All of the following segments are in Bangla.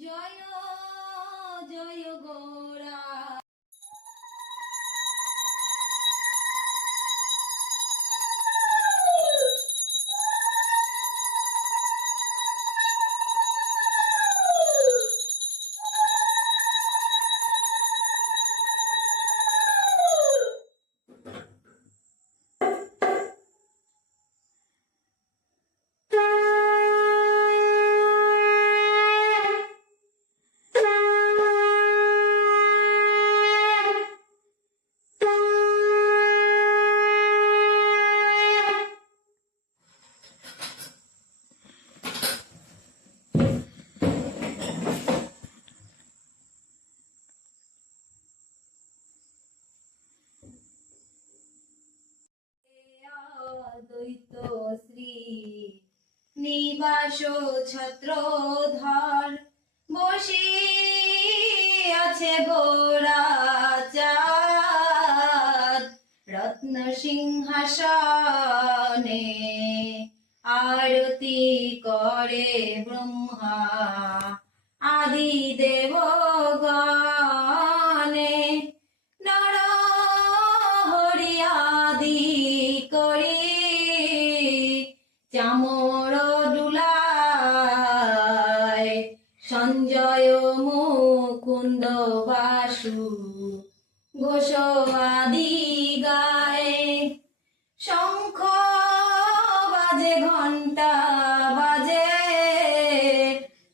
জয় জয় গোরা। দ্বৈত শ্রী নিবাস ছত্রধর বসি আছে গোরাচাঁদ রত্ন সিংহাসনে আরতি করে ব্রহ্মা আদি দেবগণে নর হরি আদি করি চামর দুলায় সঞ্জয় মুকুন্দ বাসু ঘোষ আদি গায় শঙ্খ বাজে ঘণ্টা বাজে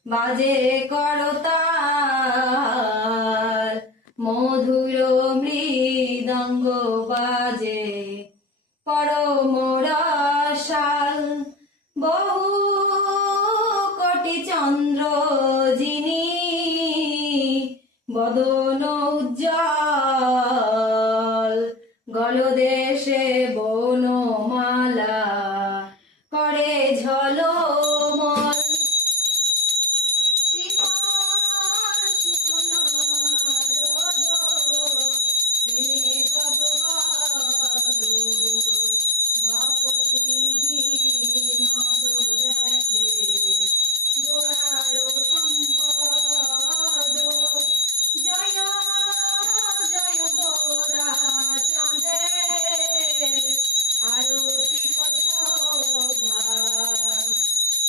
বাজে করতাল মধুর মৃদঙ্গ বাজে পরম রসাল বহু কোটি চন্দ্র যিনি বদন উজ্জ্বল গলদেশে বনমালা করে ঝলমল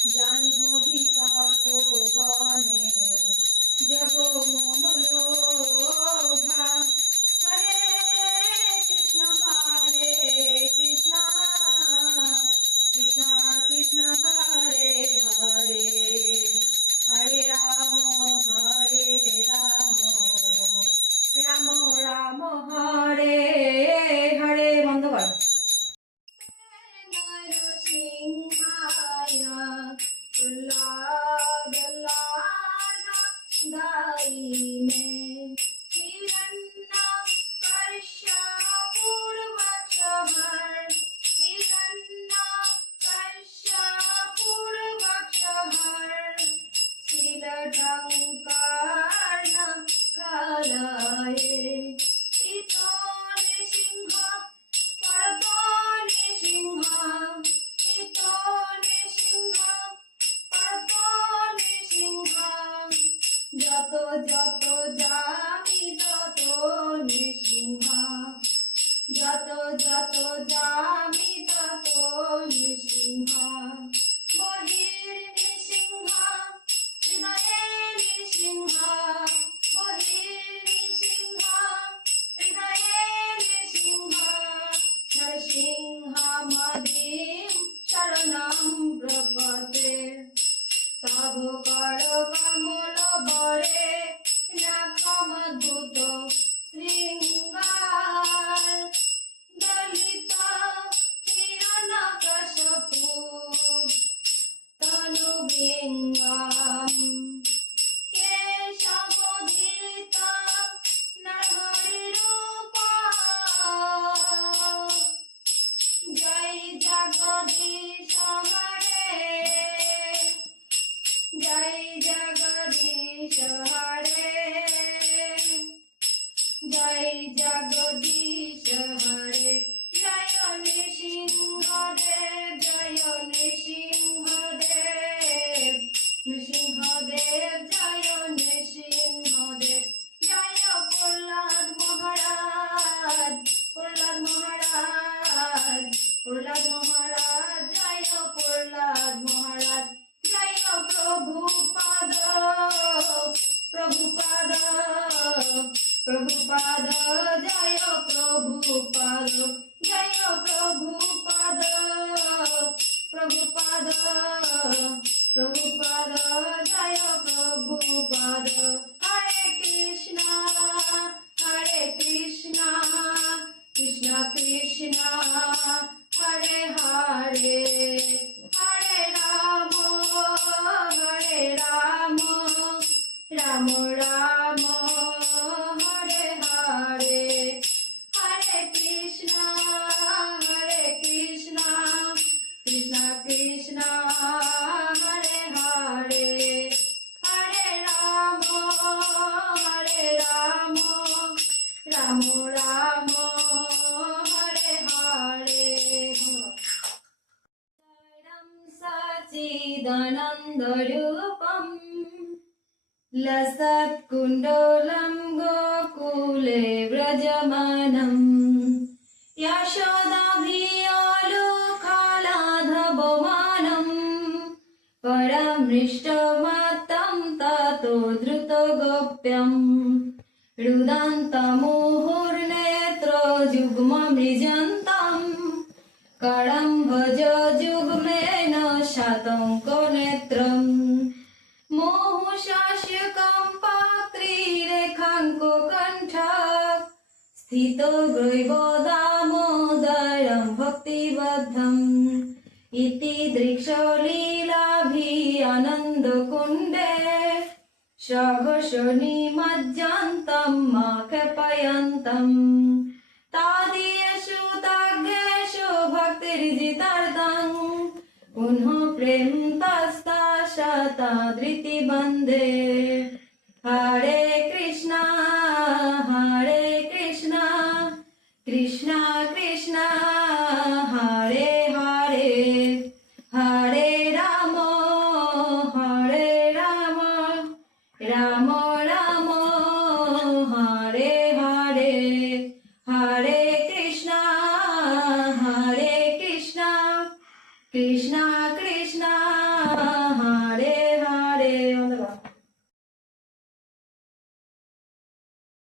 জাহ্নবিকা বনে জগ মনোলোভা হরে কৃষ্ণ কৃষ্ণ কৃষ্ণ হরে হরে হরে রাম রাম রাম হরে হরে। বন্ধ কর। দাইনে হিরণ্যকর্ষপূর্বক্ষহর হিরণ্যকর্ষপূর্বক্ষহর শিলটঙ্কার্ণকালয়ে ইতো নৃসিংহ পরত নৃসিংহ ইতো নৃসিংহ পরত নৃসিংহ যত যত জামি তত নৃসিংহ যত যত জামি তত নৃসিংহ বহির নৃসিংহ হৃদয়ে নৃসিংহ বহির নৃসিংহ হৃদয়ে নৃসিংহ নরসিংহমদিং শরণং প্রপদ্যে তব কর কমল বরে নাখমদ্ভুত শৃঙ্গার দলিত হিরণ্যকশপু তনুবিঙ্গম কেশবধৃত নরহরিরূপ জয় জগদীশ হরে জয় জগদীশ হরে জয় জগদীশ হরে জয় নৃসিংহদেব জয় নৃসিংহদেব নৃসিংহদেব প্রভুপাদ জয় প্রভুপাদ হরে কৃষ্ণ কৃষ্ণ কৃষ্ণ হরে হরে হরে রাম রাম রাম হরে হরে হরে কৃষ্ণ কৃষ্ণ কৃষ্ণ হরে হরে হরে রাম রাম রাম হরে হরে সচিদানন্দ রূপম লসৎকুণ্ডলম গোকুলে ব্রজমানম यशोदाभियालोकालाधवमानम् परमृष्टमातं ततो द्रुतगोप्यम् रुदन्तमुहुर्नेत्रजुग्ममृजन्तम् करं भज जुग्मेन शातङ्कनेत्रम् मोहुशास्यकं पात्रीरेखाङ्ककण्ठः स्थितो ग्रैव दामोदरं भक्तिबद्धम् इति दृक्षलीलाभियानन्दकुण्डे सघर्षणिमज्जान्तं माक्षेपयन्तम् तादीयसु भक्तिर्जितार्थं पुनः प्रेम तस्ता शताधृति बन्धे हरे कृष्णा कृष्ण कृष्ण हरे हरे हरे राम राम